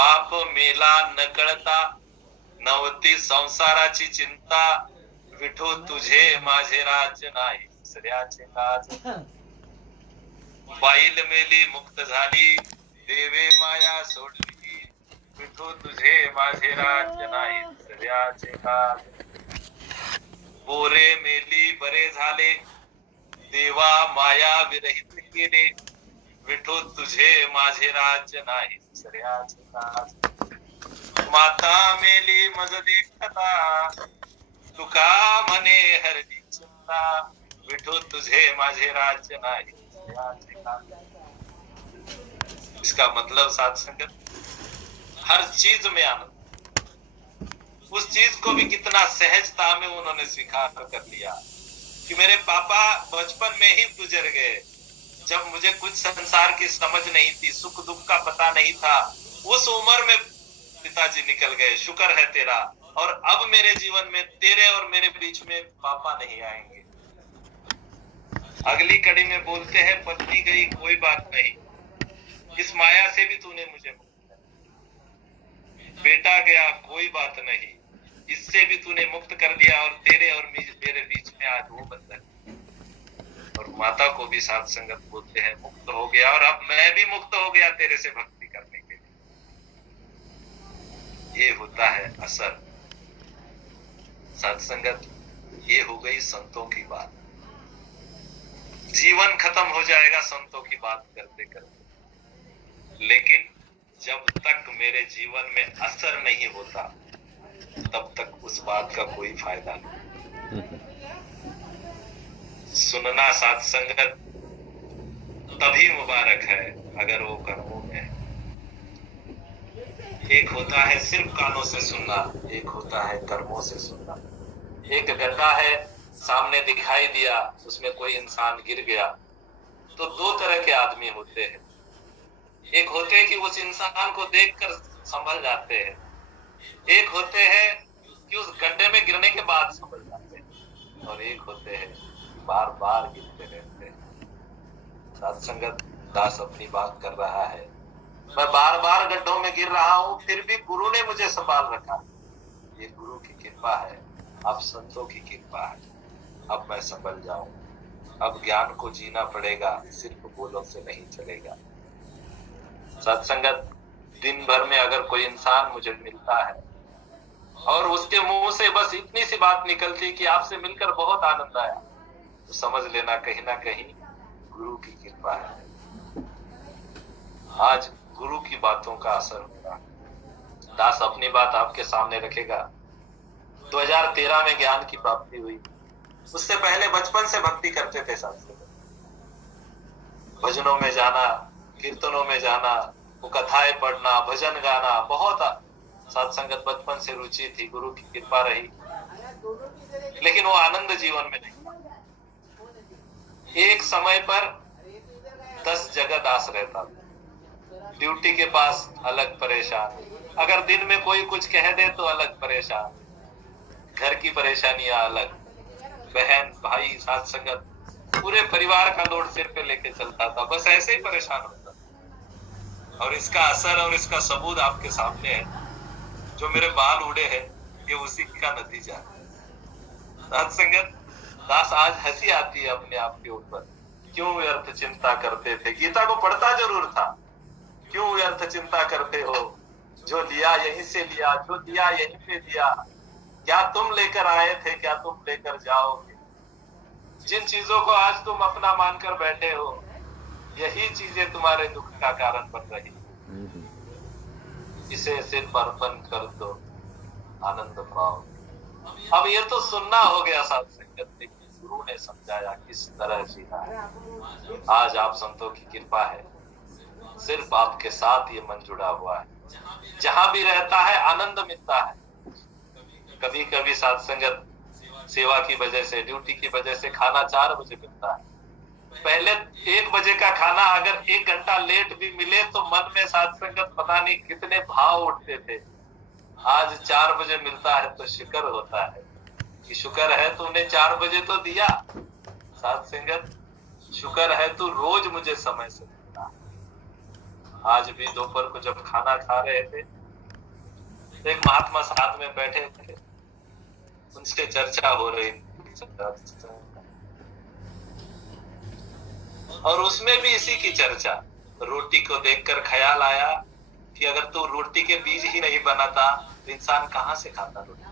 बाप मेला न कळता, नव्हती संसाराची चिंता, विठू तुझे माझे राज्य नाही दुसऱ्याचे लाज. बाईल मेली मुक्त झाली, देवे माया सोडली, विठू तुझे माझे राज्य नाही दुसऱ्याचे लाज. बोरे मेली बरे झाले, देवा माया विरहित केले, विठू तुझे माझे राज्य नाही दुसऱ्याचे लाज. माता मेली मज देखता, तुका म्हणे हरली चिंता, विठू तुझे माझे राज्य नाही दुसऱ्याचे लाज. इसका मतलब साथ संगत, हर चीज में आनंद, उस चीज को भी कितना सहजता में उन्होंने स्वीकार कर लिया कि मेरे पापा बचपन में ही गुजर गए, जब मुझे कुछ संसार की समझ नहीं थी, सुख दुख का पता नहीं था, उस उम्र में पिताजी निकल गए, शुक्र है तेरा, और अब मेरे जीवन में तेरे और मेरे बीच में पापा नहीं आएंगे. अगली कड़ी में बोलते हैं, पत्नी गई कोई बात नहीं, इस माया से भी तूने मुझे मुक्त कर, बेटा गया कोई बात नहीं, इससे भी तूने मुक्त कर दिया, और तेरे और मेरे बीच में आज वो बंधन. और माता को भी साथ संगत बोलते हैं, मुक्त हो गया, और अब मैं भी मुक्त हो गया तेरे से भक्ति करने के लिए. ये होता है असर सत्संगत. ये हो गई संतों की बात. जीवन खत्म हो जाएगा संतों की बात करते करते, लेकिन जब तक मेरे जीवन में असर नहीं होता तब तक उस बात का कोई फायदा नहीं. सुनना साथ संगत तभी मुबारक है अगर वो कर्मों में है. एक होता है सिर्फ कानों से सुनना, एक होता है कर्मों से सुनना. एक घटना है, सामने दिखाई दिया, उसमें कोई इंसान गिर गया, तो दो तरह के आदमी होते हैं. एक होते हैं कि उस इंसान को देखकर संभल जाते हैं, एक होते हैं कि उस गड्ढे में गिरने के बाद संभल जाते हैं, और एक होते हैं बार बार गिरते रहते हैं. सत्संगत दास अपनी बात कर रहा है, मैं बार बार गड्ढों में गिर रहा हूं, फिर भी गुरु ने मुझे संभाल रखा. ये गुरु की कृपा है, अब संतों की कृपा है. अब मैं संभल जाऊं. अब ज्ञान को जीना पड़ेगा, सिर्फ बोलों से नहीं चलेगा. सत्संगत, दिन भर में अगर कोई इंसान मुझे मिलता है और उसके मुंह से बस इतनी सी बात निकलती कि आपसे मिलकर बहुत आनंद आया, तो समझ लेना कहीं ना कहीं गुरु की कृपा है. आज गुरु की बातों का असर होगा. दास अपनी बात आपके सामने रखेगा. 2013 में ज्ञान की प्राप्ति हुई. उससे पहले बचपन से भक्ति करते थे साथ में, भजनों में जाना, कीर्तनों में जाना, वो कथाएं पढ़ना, भजन गाना, बहुत साथ संगत बचपन से रुचि थी. गुरु की कृपा रही, लेकिन वो आनंद जीवन में नहीं था. एक समय पर 10 जगह दास रहता था. ड्यूटी के पास अलग परेशान, अगर दिन में कोई कुछ कह दे तो अलग परेशान, घर की परेशानियां अलग, बहन भाई साथ संगत, पूरे परिवार का लोड सिर पे लेके चलता था. बस ऐसे ही परेशान होता था. और इसका असर और इसका सबूत आपके सामने है. जो मेरे बाल उड़े हैं ये उसी का नतीजा है. साथ संगत दास, आज हंसी आती है अपने आप के ऊपर. क्यों व्यर्थ चिंता करते थे? गीता को पढ़ता जरूर था. क्यों व्यर्थ चिंता करते हो? जो लिया यहीं से लिया, जो दिया यहीं पे दिया. क्या तुम लेकर आए थे, क्या तुम लेकर जाओगे? जिन चीजों को आज तुम अपना मानकर बैठे हो, यही चीजें तुम्हारे दुख का कारण बन रही. इसे सिर्फ अर्पण कर दो, आनंद पाओ. अब ये तो सुनना हो गया साथ संगत, लेकिन गुरु ने समझाया किस तरह जीना है. आज आप संतों की कृपा है, सिर्फ आपके साथ ये मन जुड़ा हुआ है. जहां भी रहता है आनंद मिलता है. कभी कभी साथ संगत सेवा की वजह से, ड्यूटी की वजह से खाना 4 बजे मिलता है. पहले 1 बजे का खाना अगर 1 घंटा लेट भी मिले तो मन में साथ संगत पता नहीं कितने भाव उठते थे. आज 4 बजे मिलता है तो शुक्र होता है कि शुक्र है तूने 4 बजे तो दिया. साथ संगत, शुक्र है तू रोज मुझे समय से देता. आज भी दोपहर को जब खाना खा रहे थे, एक महात्मा साथ में बैठे थे, उनसे चर्चा हो रही थी और उसमें भी इसी की चर्चा। रोटी को देखकर ख्याल आया कि अगर तू रोटी के बीज ही नहीं बनाता तो इंसान कहाँ से खाता रोटी।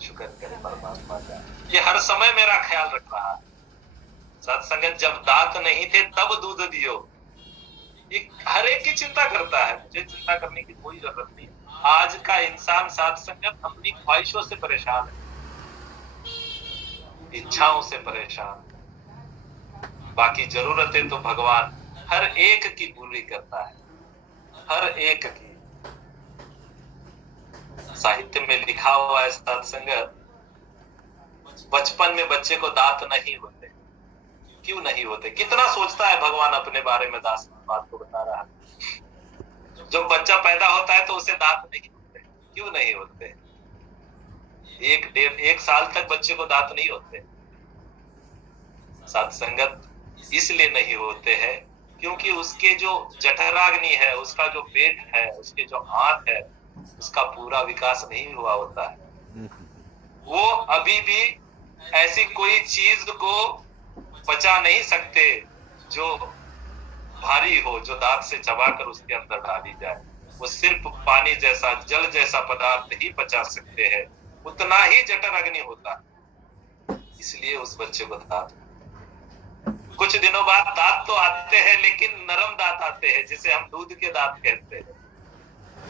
शुक्र करे परमात्मा का, ये हर समय मेरा ख्याल रख रहा है। सत्संगत, जब दांत नहीं थे तब दूध दियो, ये हर एक की चिंता करता है, मुझे चिंता करने की कोई जरूरत नहीं। आज का इंसान सत्संगत अपनी ख्वाहिशों से परेशान है, इच्छाओं से परेशान। बाकी जरूरतें तो भगवान हर एक की पूरी करता है, हर एक की। साहित्य में लिखा हुआ है सत्संगत, बचपन में बच्चे को दांत नहीं होते। क्यों नहीं होते? कितना सोचता है भगवान अपने बारे में, दास बात को बता रहा है। जब बच्चा पैदा होता है तो उसे दांत नहीं होते। क्यों नहीं होते? एक साल तक बच्चे को दांत नहीं होते। सत्संगत इसलिए नहीं होते हैं क्योंकि उसके जो जठराग्नि है, उसका जो पेट है, उसके जो आंत है, उसका पूरा विकास नहीं हुआ होता है। वो अभी भी ऐसी कोई चीज को पचा नहीं सकते जो भारी हो, जो दांत से चबाकर उसके अंदर डाली जाए। वो सिर्फ पानी जैसा, जल जैसा पदार्थ ही पचा सकते हैं, उतना ही जठराग्नि होता है। इसलिए उस बच्चे को दांत, कुछ दिनों बाद दांत तो आते हैं, लेकिन नरम दांत आते हैं, जिसे हम दूध के दांत कहते हैं।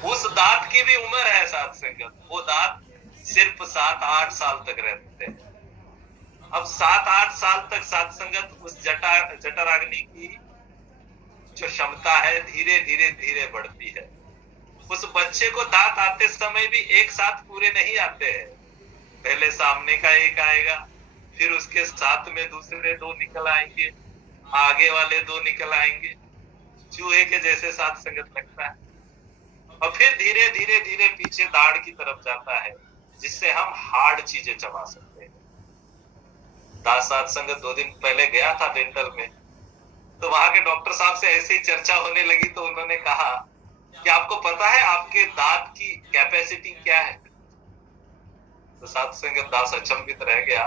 उस दांत की भी उम्र है सत्संगत, वो दांत सिर्फ 7-8 साल तक रहते हैं। अब 7-8 साल तक सत्संगत उस जठराग्नि की जो क्षमता है धीरे धीरे धीरे बढ़ती है। उस बच्चे को दांत आते समय भी एक साथ पूरे नहीं आते हैं। पहले सामने का एक आएगा, फिर उसके साथ में दूसरे 2 निकल आएंगे, आगे वाले 2 निकल आएंगे, चूहे के जैसे सत्संगत लगता है। और फिर धीरे धीरे धीरे पीछे दाढ़ की तरफ जाता है, जिससे हम हार्ड चीजें चबा सकते हैं। दास सत्संगत 2 दिन पहले गया था डेंटल में, तो वहां के डॉक्टर साहब से ऐसे ही चर्चा होने लगी, तो उन्होंने कहा कि आपको पता है आपके दांत की कैपेसिटी क्या है? तो सत्संगत दास अचंभित रह गया।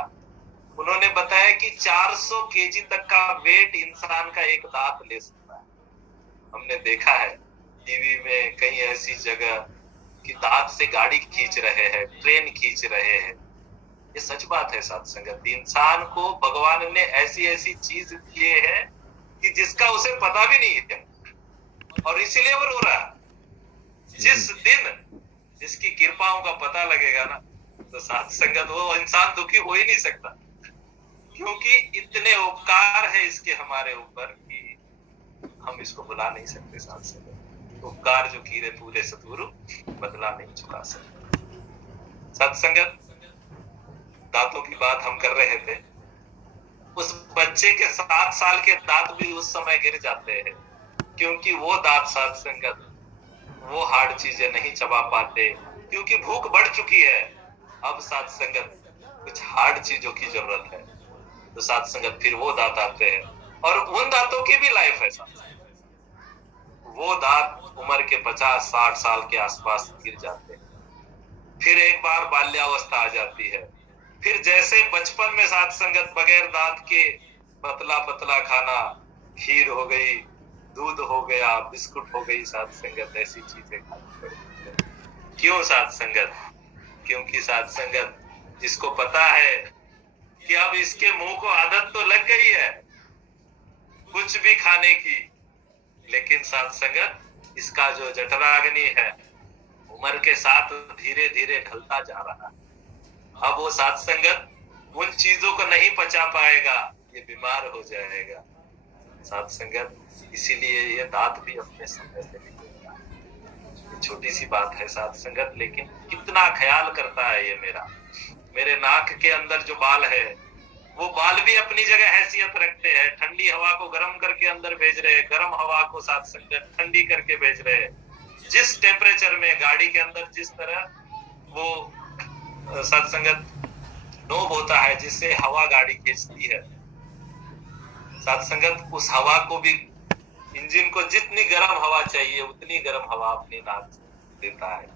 उन्होंने बताया कि 400 केजी तक का वेट इंसान का एक दांत ले सकता है। हमने देखा है टीवी में कई ऐसी जगह कि दांत से गाड़ी खींच रहे हैं, ट्रेन खींच रहे हैं। ये सच बात है सत्संगत। इंसान को भगवान ने ऐसी ऐसी चीज दिए है कि जिसका उसे पता भी नहीं है, और इसीलिए वो रो रहा है। जिस दिन जिसकी कृपाओं का पता लगेगा ना, तो सत्संगत वो इंसान दुखी हो ही नहीं सकता, क्योंकि इतने उपकार है इसके हमारे ऊपर कि हम इसको बुला नहीं सकते। सत्संगत उपकार जो कीरे पूरे सतगुरु बदला नहीं चुका सकते। सत्संगत, दांतों की बात हम कर रहे थे। उस बच्चे के 7 साल के दांत भी उस समय गिर जाते हैं, क्योंकि वो दांत सत्संगत वो हार्ड चीजें नहीं चबा पाते, क्योंकि भूख बढ़ चुकी है। अब सत्संगत कुछ हार्ड चीजों की जरूरत है, तो सत्संगत फिर वो दांत आते हैं, और उन दांतों की भी लाइफ है। वो दांत उम्र के 50-60 साल के आसपास गिर जाते हैं। फिर एक बार बाल्यावस्था आ जाती है। फिर जैसे बचपन में सत्संगत बगैर दांत के पतला पतला खाना, खीर हो गई, दूध हो गया, बिस्कुट हो गई, सत्संगत ऐसी चीजें खानी पड़ती है। क्यों सत्संगत? क्योंकि सत्संगत इसको पता है कि अब इसके मुंह को आदत तो लग गई है कुछ भी खाने की, लेकिन सत्संगत इसका जो जठराग्नि है उम्र के साथ धीरे धीरे ढलता जा रहा है। अब वो सत्संगत उन चीजों को नहीं पचा पाएगा, ये बीमार हो जाएगा। सत्संगत इसीलिए ये दांत भी अपने समय से निकलता है। छोटी सी बात है सत्संगत, लेकिन कितना ख्याल करता है ये मेरे नाक के अंदर जो बाल है, वो बाल भी अपनी जगह हैसियत रखते हैं। ठंडी हवा को गर्म करके अंदर भेज रहे हैं, गर्म हवा को सत्संगत ठंडी करके भेज रहे हैं। जिस टेम्परेचर में गाड़ी के अंदर जिस तरह वो सत्संगत नोब होता है जिससे हवा गाड़ी खींचती है, सत्संगत उस हवा को भी इंजन को जितनी गर्म हवा चाहिए उतनी गर्म हवा अपनी नाक देता है।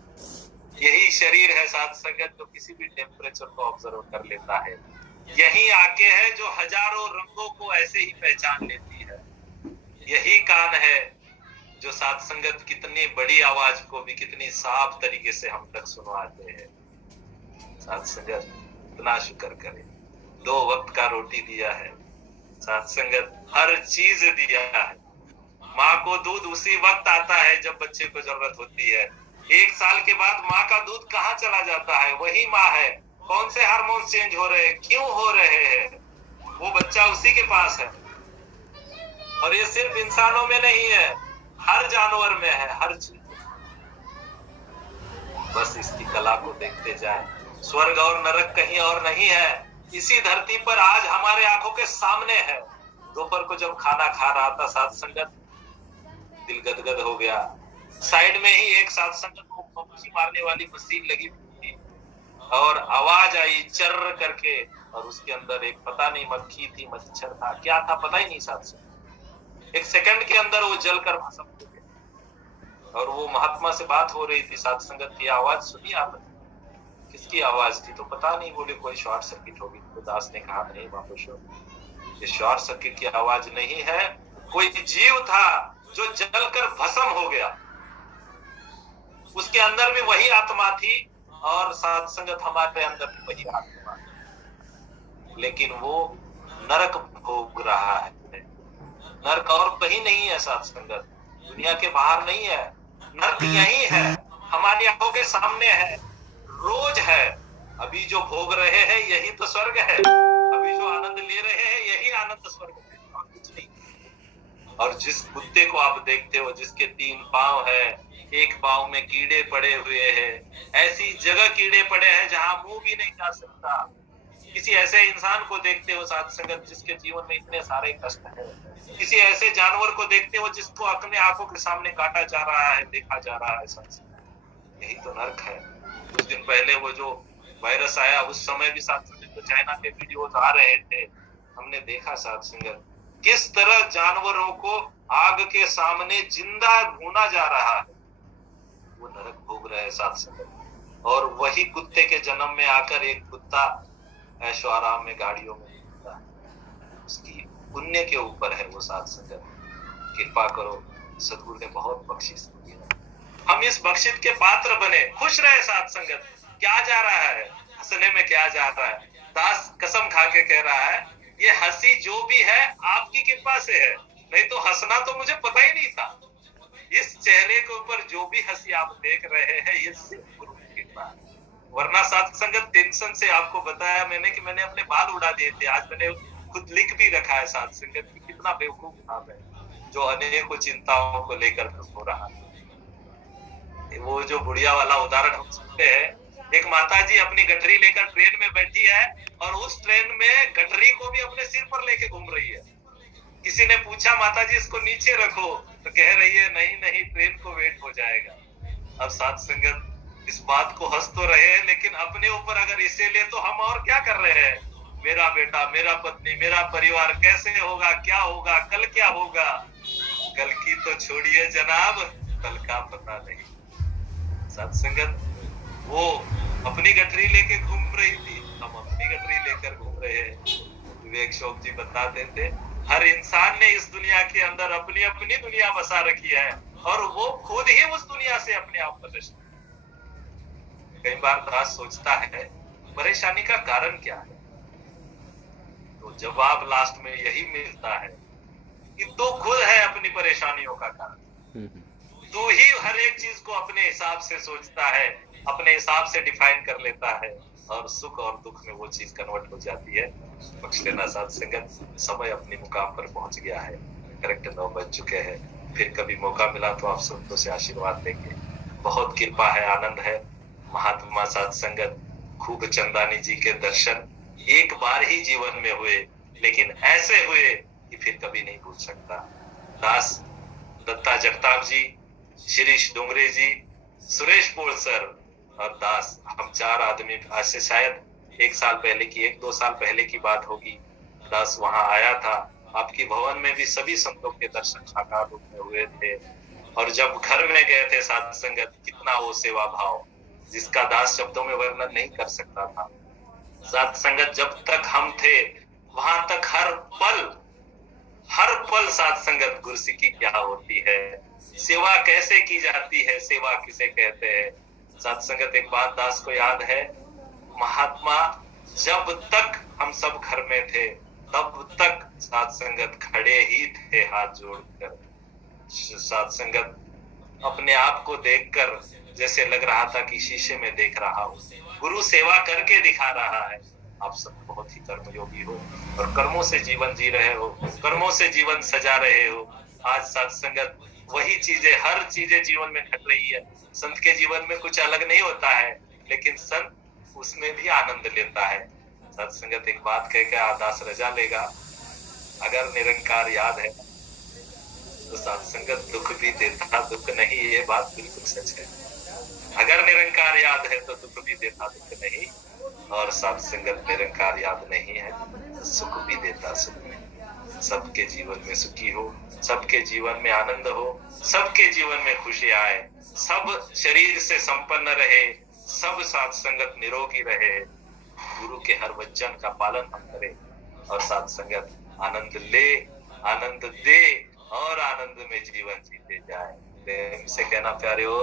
यही शरीर है साथ संगत जो किसी भी टेम्परेचर को ऑब्जर्व कर लेता है। यही आंखें है जो हजारों रंगों को ऐसे ही पहचान लेती है। यही कान है जो साथ संगत कितनी बड़ी आवाज को भी कितनी साफ तरीके से हम तक सुनवाते हैं। साथ संगत इतना शुक्र करें, 2 वक्त का रोटी दिया है, साथ संगत हर चीज दिया है। माँ को दूध उसी वक्त आता है जब बच्चे को जरूरत होती है। 1 साल के बाद माँ का दूध कहाँ चला जाता है? वही माँ है। कौन से हार्मोन चेंज हो रहे हैं, क्यों हो रहे हैं, वो बच्चा उसी के पास है। और ये सिर्फ इंसानों में नहीं है, हर जानवर में है, हर चीज। बस इसकी कला को देखते जाए। स्वर्ग और नरक कहीं और नहीं है, इसी धरती पर आज हमारे आंखों के सामने है। दोपहर को जब खाना खा रहा था साथ संगत, दिल गदगद हो गया। साइड में ही एक साथ संगत को पक्षी मारने वाली मशीन लगी थी और आवाज आई चर्र करके, और उसके अंदर एक पता नहीं मक्खी थी, मच्छर था, क्या था पता ही नहीं। साथ संगत 1 सेकंड के अंदर वो जलकर भस्म हो गया। और वो महात्मा से बात हो रही थी साथ संगत की, आवाज सुनी आपने? किसकी आवाज थी? तो पता नहीं, बोले कोई शॉर्ट सर्किट होगी। तो दास ने कहा नहीं बाबू, ये शॉर्ट सर्किट की आवाज नहीं है, कोई जीव था जो जलकर भस्म हो गया। उसके अंदर भी वही आत्मा थी और साथ संगत हमारे अंदर भी वही आत्मा थी, लेकिन वो नरक भोग रहा है। नरक और कहीं नहीं है साथ संगत, दुनिया के बाहर नहीं है। नरक यही है, हमारी आंखों के सामने है, रोज है। अभी जो भोग रहे हैं यही तो स्वर्ग है, अभी जो आनंद ले रहे हैं यही आनंद स्वर्ग है, और कुछ नहीं। और जिस कुत्ते को आप देखते हो जिसके 3 पांव है, 1 पांव में कीड़े पड़े हुए हैं, ऐसी जगह कीड़े पड़े हैं जहां मुंह भी नहीं जा सकता। किसी ऐसे इंसान को देखते हो साथ संगत जिसके जीवन में इतने सारे कष्ट है। किसी ऐसे जानवर को देखते हो जिसको अपने आंखों के सामने काटा जा रहा है, देखा जा रहा है। साथ संगत यही तो नरक है। कुछ दिन पहले वो जो वायरस आया, उस समय भी साथ संगत तो चाइना के वीडियोस आ रहे थे, हमने देखा साथ संगत किस तरह जानवरों को आग के सामने जिंदा भूना जा रहा है। वो नरक भोग रहे हैं साथ संगत। और वही कुत्ते के जन्म में आकर एक कुत्ता ऐशो आराम में गाड़ियों में घूमता है, उसकी पुण्य के ऊपर है वो साथ संगत। कृपा करो, सदगुरु ने बहुत बख्शिश दी है, हम इस बख्शिश के पात्र बने। खुश रहे साथ संगत। क्या जा रहा है हंसने में, क्या जा रहा है? दास कसम खा के कह रहा है, ये हंसी जो भी है आपकी कृपा से है, नहीं तो हंसना तो मुझे पता ही नहीं था। इस चेहरे के ऊपर जो भी हंसी आप देख रहे हैं ये सिर्फ गुरु की कृपा है। वरना साथ संगत टेंशन से आपको बताया मैंने कि मैंने अपने बाल उड़ा दिए थे। आज मैंने खुद लिख भी रखा है साथ संगत कि कितना बेवकूफ था मैं, जो अनेकों चिंताओं को लेकर हो रहा है। वो जो बुढ़िया वाला उदाहरण हम सुनते हैं, एक माताजी अपनी गठरी लेकर ट्रेन में बैठी है और उस ट्रेन में गठरी को भी अपने सिर पर लेके घूम रही है। किसी ने पूछा माताजी इसको नीचे रखो, तो कह रही है नहीं नहीं ट्रेन को वेट हो जाएगा। अब साथ संगत इस बात को हंस तो रहे हैं, लेकिन अपने ऊपर अगर इसे ले तो हम और क्या कर रहे हैं? मेरा बेटा, मेरा पत्नी, मेरा परिवार कैसे होगा, क्या होगा, कल क्या होगा? कल की तो छोड़िए जनाब, कल का पता नहीं। साथ संगत वो अपनी गठरी लेके घूम रही थी, हम अपनी गठरी लेकर घूम रहे हैं। विवेक शोक जी बताते थे, हर इंसान ने इस दुनिया के अंदर अपनी अपनी दुनिया बसा रखी है और वो खुद ही उस दुनिया से अपने आप बदल। कई बार दास सोचता है परेशानी का कारण क्या है, तो जवाब लास्ट में यही मिलता है कि तू खुद है अपनी परेशानियों का कारण। तू ही हर एक चीज को अपने हिसाब से सोचता है, अपने हिसाब से डिफाइन कर लेता है, और सुख और दुख में वो चीज कन्वर्ट हो जाती है। बख्श लेना साथ संगत, समय अपने मुकाम पर पहुंच गया है, करेक्ट 9 बज चुके हैं। फिर कभी मौका मिला तो आप संतों से आशीर्वाद लेंगे। बहुत कृपा है, आनंद है। महात्मा साथ संगत खूब चंदानी जी के दर्शन एक बार ही जीवन में हुए, लेकिन ऐसे हुए कि फिर कभी नहीं भूल सकता। दास दत्ता जगताप जी, शिरीष डोंगरे जी, सुरेश पोल सर और दास, हम 4 आदमी, आज से शायद 1 साल पहले की, 1-2 साल पहले की बात होगी, दास वहां आया था आपकी भवन में भी सभी संतों के दर्शन साकार रूप में हुए थे। और जब घर में गए थे साध संगत, कितना वो सेवा भाव जिसका दास शब्दों में वर्णन नहीं कर सकता था। साध संगत जब तक हम थे वहां तक हर पल साध संगत गुरसिकी क्या होती है, सेवा कैसे की जाती है, सेवा किसे कहते हैं। साध संगत एक बात दास को याद है, महात्मा जब तक हम सब घर में थे तब तक साध संगत खड़े ही थे हाथ जोड़कर। साध संगत अपने आप को देखकर जैसे लग रहा था कि शीशे में देख रहा हो, गुरु सेवा करके दिखा रहा है। आप सब बहुत ही कर्मयोगी हो और कर्मों से जीवन जी रहे हो, कर्मों से जीवन सजा रहे हो। आज साध संगत वही चीजें, हर चीजें जीवन में घट रही है। संत के जीवन में कुछ अलग नहीं होता है, लेकिन संत उसमें भी आनंद लेता है। साध संगत एक बात कह के आदास रजा लेगा, अगर निरंकार याद है तो साध संगत दुख भी देता, दुख नहीं, ये बात बिल्कुल सच है। अगर निरंकार याद है तो दुख भी देता, दुख नहीं। और साध संगत निरंकार याद नहीं है तो सुख भी देता, सुख नहीं। सबके जीवन में सुखी हो, सबके जीवन में आनंद हो, सबके जीवन में खुशी आए, सब शरीर से संपन्न रहे, सब साध संगत निरोगी रहे, गुरु के हर वचन का पालन हम करें और साध संगत आनंद ले, आनंद दे और आनंद में जीवन जीते जाए। प्रेम से कहना प्यारे हो।